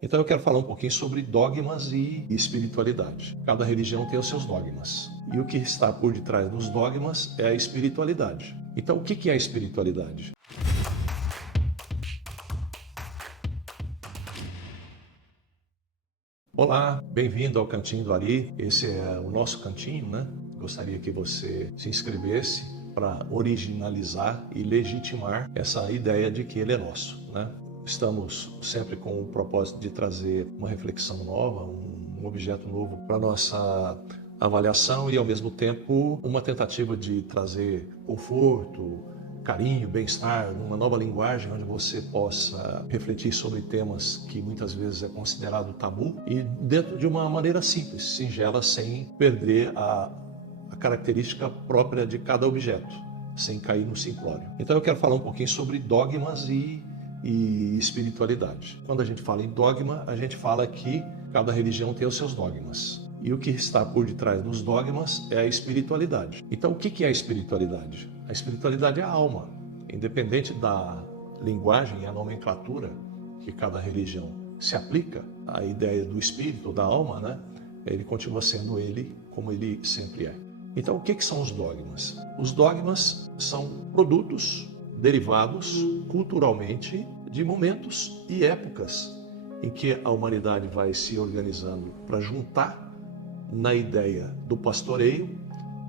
Então eu quero falar um pouquinho sobre dogmas e espiritualidade. Cada religião tem os seus dogmas. E o que está por detrás dos dogmas é a espiritualidade. Então o que é a espiritualidade? Olá, bem-vindo ao Cantinho do Ari. Esse é o nosso cantinho, né? Gostaria que você se inscrevesse para originalizar e legitimar essa ideia de que ele é nosso, né? Estamos sempre com o propósito de trazer uma reflexão nova, um objeto novo para nossa avaliação e, ao mesmo tempo, uma tentativa de trazer conforto, carinho, bem-estar, numa nova linguagem onde você possa refletir sobre temas que muitas vezes é considerado tabu e dentro de uma maneira simples, singela, sem perder a característica própria de cada objeto, sem cair no simplório. Então eu quero falar um pouquinho sobre dogmas e espiritualidade. Quando a gente fala em dogma, a gente fala que cada religião tem os seus dogmas. E o que está por detrás dos dogmas é a espiritualidade. Então, o que é a espiritualidade? A espiritualidade é a alma. Independente da linguagem e a nomenclatura que cada religião se aplica, a ideia do espírito, da alma, né? Ele continua sendo ele como ele sempre é. Então, o que são os dogmas? Os dogmas são produtos derivados culturalmente de momentos e épocas em que a humanidade vai se organizando para juntar na ideia do pastoreio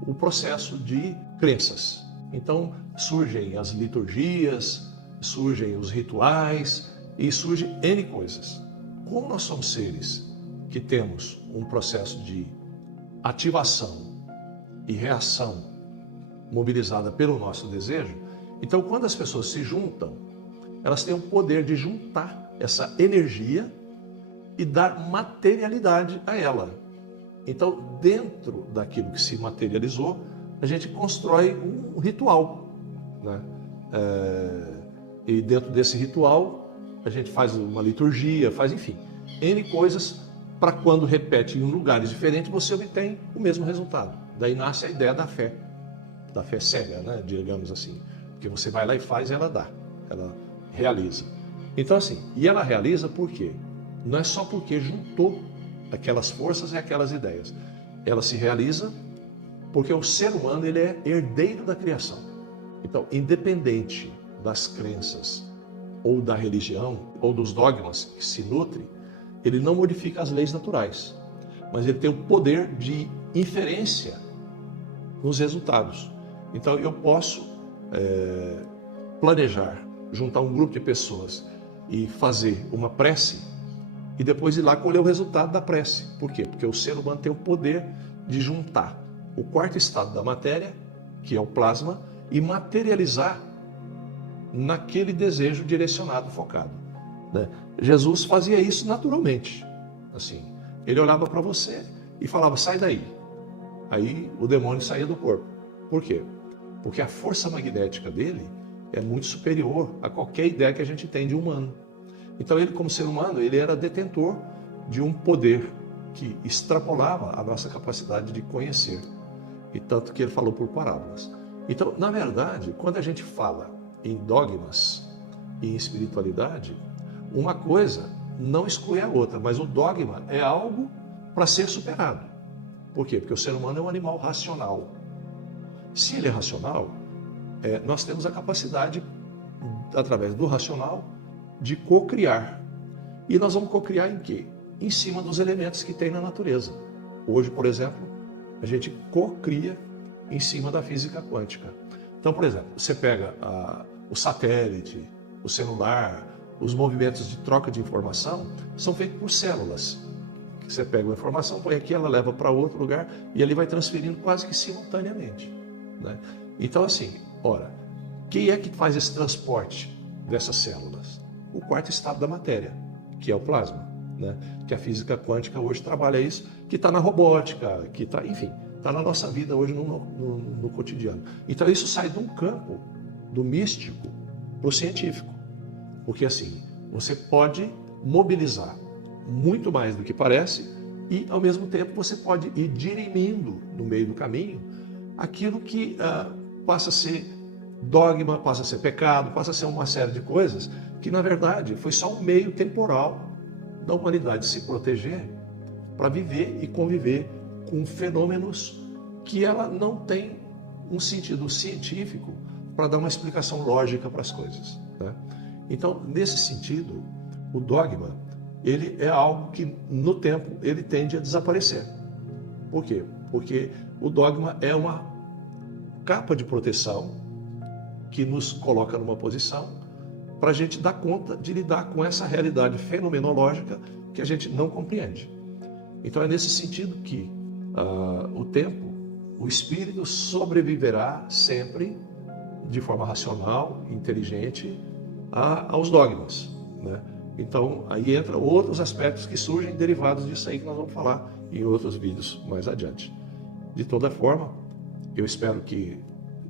o processo de crenças. Então surgem as liturgias, surgem os rituais e surgem N coisas. Como nós somos seres que temos um processo de ativação e reação mobilizada pelo nosso desejo, então quando as pessoas se juntam, elas têm o poder de juntar essa energia e dar materialidade a ela. Então, dentro daquilo que se materializou, a gente constrói um ritual, né? E dentro desse ritual, a gente faz uma liturgia, faz, enfim, N coisas para quando repete em lugares diferentes, você obtém o mesmo resultado. Daí nasce a ideia da fé cega, né? Digamos assim. Porque você vai lá e faz e ela dá, ela realiza. Então, assim, e ela realiza por quê? Não é só porque juntou aquelas forças e aquelas ideias. Ela se realiza porque o ser humano ele é herdeiro da criação. Então, independente das crenças ou da religião ou dos dogmas que se nutre, ele não modifica as leis naturais, mas ele tem o poder de inferência nos resultados. Então, eu posso planejar, juntar um grupo de pessoas e fazer uma prece e depois ir lá colher o resultado da prece. Por quê? Porque o ser humano tem o poder de juntar o quarto estado da matéria, que é o plasma, e materializar naquele desejo direcionado, focado, né? Jesus fazia isso naturalmente. Assim, ele olhava para você e falava, sai daí. Aí o demônio saía do corpo. Por quê? Porque a força magnética dele é muito superior a qualquer ideia que a gente tem de humano. Então ele, como ser humano, ele era detentor de um poder que extrapolava a nossa capacidade de conhecer. E tanto que ele falou por parábolas. Então, na verdade, quando a gente fala em dogmas e em espiritualidade, uma coisa não exclui a outra, mas o dogma é algo para ser superado. Por quê? Porque o ser humano é um animal racional. Se ele é racional, nós temos a capacidade, através do racional, de cocriar. E nós vamos cocriar em quê? Em cima dos elementos que tem na natureza. Hoje, por exemplo, a gente cocria em cima da física quântica. Então, por exemplo, você pega o satélite, o celular, os movimentos de troca de informação são feitos por células. Você pega uma informação, põe aqui, ela leva para outro lugar e ali vai transferindo quase que simultaneamente, né? Então, assim, ora, quem é que faz esse transporte dessas células? O quarto estado da matéria, que é o plasma, né? Que a física quântica hoje trabalha isso, que está na robótica, que está, enfim, está na nossa vida hoje no cotidiano. Então isso sai de um campo do místico para o científico, porque assim, você pode mobilizar muito mais do que parece e ao mesmo tempo você pode ir dirimindo no meio do caminho aquilo que passa a ser dogma, passa a ser pecado, passa a ser uma série de coisas que, na verdade, foi só um meio temporal da humanidade se proteger para viver e conviver com fenômenos que ela não tem um sentido científico para dar uma explicação lógica para as coisas, né? Então, nesse sentido, o dogma, ele é algo que no tempo ele tende a desaparecer. Por quê? Porque o dogma é uma capa de proteção que nos coloca numa posição para a gente dar conta de lidar com essa realidade fenomenológica que a gente não compreende. Então é nesse sentido que o tempo, o espírito sobreviverá sempre de forma racional, inteligente, aos dogmas, né? Então aí entra outros aspectos que surgem derivados disso aí que nós vamos falar em outros vídeos mais adiante. De toda forma, eu espero que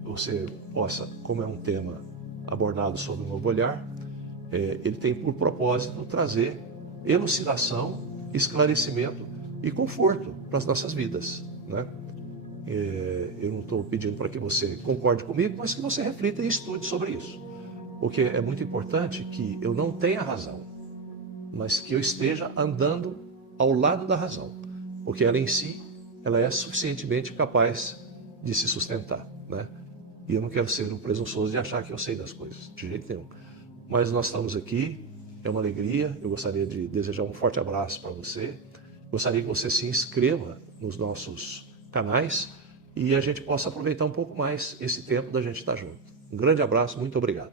você possa, como é um tema abordado sob um novo olhar, ele tem por propósito trazer elucidação, esclarecimento e conforto para as nossas vidas, né? Eu não estou pedindo para que você concorde comigo, mas que você reflita e estude sobre isso. Porque é muito importante que eu não tenha razão, mas que eu esteja andando ao lado da razão. Porque ela em si, ela é suficientemente capaz de se sustentar, né? E eu não quero ser um presunçoso de achar que eu sei das coisas, de jeito nenhum. Mas nós estamos aqui, é uma alegria. Eu gostaria de desejar um forte abraço para você. Gostaria que você se inscreva nos nossos canais e a gente possa aproveitar um pouco mais esse tempo da gente estar junto. Um grande abraço, muito obrigado.